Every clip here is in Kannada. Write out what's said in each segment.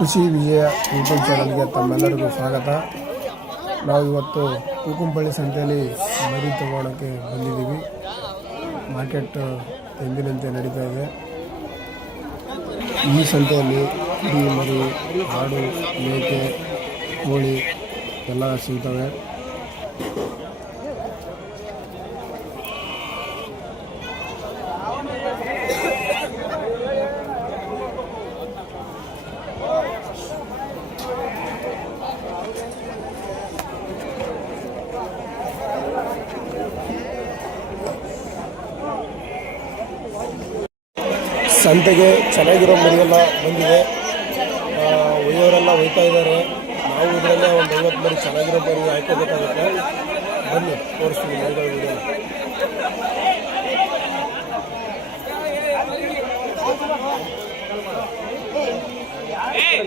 ಕೃಷಿ ವಿಜಯ ಯೂಟ್ಯೂಬ್ ಚಾನಲ್ಗೆ ತಮ್ಮೆಲ್ಲರಿಗೂ ಸ್ವಾಗತ. ನಾವು ಇವತ್ತು ಕೂಕುಂಪಳ್ಳಿ ಸಂತೆಯಲ್ಲಿ ಮರಿ ತಗೊಳ್ಳೋಕ್ಕೆ ಬಂದಿದ್ದೀವಿ. ಮಾರ್ಕೆಟ್ ಎಂದಿನಂತೆ ನಡೀತಾ ಇದೆ. ಈ ಸಂತೆಯಲ್ಲಿ ಕುರಿ, ಮರಿ, ಆಡು, ಮೇಕೆ, ಕೋಳಿ ಎಲ್ಲ ಸಿಗ್ತವೆ. ಸಂತೆಗೆ ಚೆನ್ನಾಗಿರೋ ಮರಿಯೆಲ್ಲ ಬಂದಿದೆ. ಒಯ್ಯೋರೆಲ್ಲ ಒಯ್ತಾ ಇದ್ದಾರೆ. ನಾವು ಇದರಲ್ಲೇ ಒಂದು 50 ಮರಿ ಚೆನ್ನಾಗಿರೋ ಮರಿ ಹಾಕೋಬೇಕಾಗುತ್ತೆ. ಬನ್ನಿ ತೋರಿಸ್ತೀವಿ ಮರಿಗಳ ವಿಡಿಯೋ.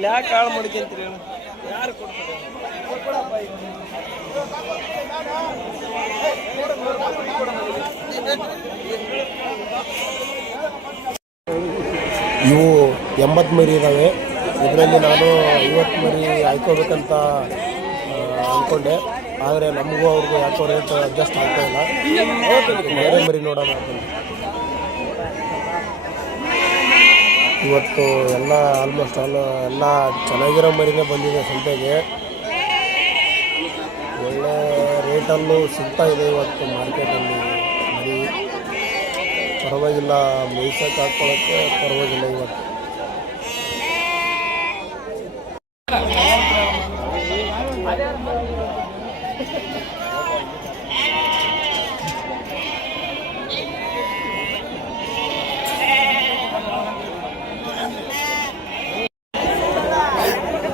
ಯಾಕೆ ಹಾಳು ಮಾಡ್ಕೊಂತೀರಿ? ಯಾರು ಕೊಡ್ತಾರೆ? ಇವು 80 ಮರಿ ಇದ್ದಾವೆ. ಇದರಲ್ಲಿ ನಾನು 50 ಮರಿ ಹಾಕೋಬೇಕಂತ ಅಂದ್ಕೊಂಡೆ. ಆದರೆ ನಮಗೂ ಅವ್ರಿಗೂ ಯಾಕೋ ರೇಟ್ ಅಡ್ಜಸ್ಟ್ ಆಗ್ತಾ ಇಲ್ಲ. ಬೇರೆ ಮರಿ ನೋಡೋಣ. ಇವತ್ತು ಎಲ್ಲ ಆಲ್ಮೋಸ್ಟ್ ಎಲ್ಲ ಚೆನ್ನಾಗಿರೋ ಮರಿನೇ ಬಂದಿದೆ ಸಂತೆಗೆ. ಒಳ್ಳೆ ರೇಟಲ್ಲೂ ಸಿಗ್ತಾ ಇದೆ ಇವತ್ತು ಮಾರ್ಕೆಟಲ್ಲಿ ಮರಿ. ಪರವಾಗಿಲ್ಲ, ಮೇಯ್ಸಕ್ಕೆ ಹಾಕ್ಕೊಳ್ಳೋಕ್ಕೆ ಪರವಾಗಿಲ್ಲ ಇವತ್ತು.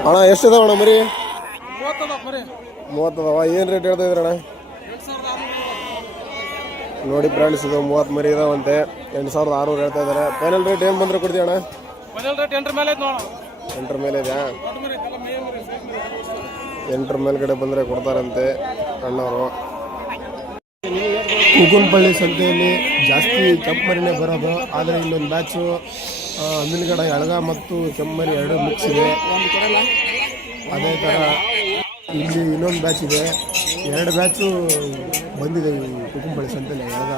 ಅಣ್ಣ ಎಷ್ಟಿದಾವ ಅಣ್ಣ ಮರಿ? 30 ಅದಾವ. ಏನು ರೇಟ್ ಹೇಳ್ತಾ ಇದ್ರಣ್ಣ? ನೋಡಿ ಫ್ರೆಂಡ್ಸ್, ಇದು 30 ಮರಿ ಇದಾವಂತೆ. 8600 ಹೇಳ್ತಾ ಇದ್ದಾರೆ. ಫೈನಲ್ ರೇಟ್ ಏನು ಬಂದರೆ ಕೊಡ್ತೀವಿ ಅಣ್ಣ? 8 ಮೇಲೆ ಇದೆಯಾ? 8 ಮೇಲ್ಗಡೆ ಬಂದರೆ ಕೊಡ್ತಾರಂತೆ ಅಣ್ಣವರು. ಕೂಕುಂಪಳ್ಳಿ ಸಂತೆಯಲ್ಲಿ ಜಾಸ್ತಿ ಕೆಂಪಮರಿನೇ ಬರೋದು. ಆದರೆ ಇಲ್ಲೊಂದು ಬ್ಯಾಚು ಹಿಂದಿನಗಡೆ ಎಳಗ ಮತ್ತು ಕೆಂಪಮರಿ 2 ಮಿಕ್ಸ್ ಇದೆ. ಅದೇ ಥರ ಇಲ್ಲಿ ಇನ್ನೊಂದು ಬ್ಯಾಚ್ ಇದೆ. 2 ಬ್ಯಾಚು ಬಂದಿದೆ ಈ ಕೂಕುಂಪಳ್ಳಿ ಸಂತೆಯಲ್ಲಿ ಎಳಗ.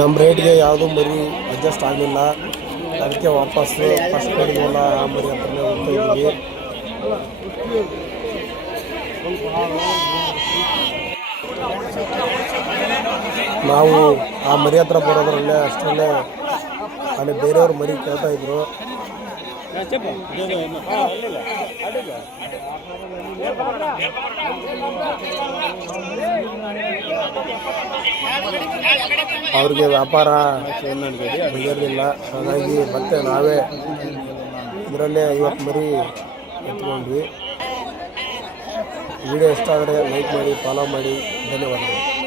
ನಮ್ಮ ರೇಟ್ಗೆ ಯಾವುದೂ ಮರಿ ಅಡ್ಜಸ್ಟ್ ಆಗಲಿಲ್ಲ. ಅದಕ್ಕೆ ವಾಪಸ್ಸು ಫಸ್ಟ್ ಮರಿಗೆಲ್ಲ ಆ ಮರಿ ಹತ್ರನೇ ಹೋಗ್ತಾ ಇದ್ದೀವಿ. ನಾವು ಆ ಮರಿ ಹತ್ರ ಬರೋದ್ರಲ್ಲೇ ಅಷ್ಟರಲ್ಲೇ ಅಲ್ಲಿ ಬೇರೆಯವ್ರ ಮರಿ ಕೇಳ್ತಾ ಇದ್ರು. ಅವ್ರಿಗೆ ವ್ಯಾಪಾರ ಬೆಳೆದಿರಲಿಲ್ಲ. ಹಾಗಾಗಿ ಮತ್ತೆ ನಾವೇ ಇದರಲ್ಲೇ 50 ಮರಿ ಎತ್ಕೊಂಡ್ವಿ. ವಿಡಿಯೋ ಇಷ್ಟ ಆದರೆ ಲೈಕ್ ಮಾಡಿ, ಫಾಲೋ ಮಾಡಿ. ಧನ್ಯವಾದಗಳು.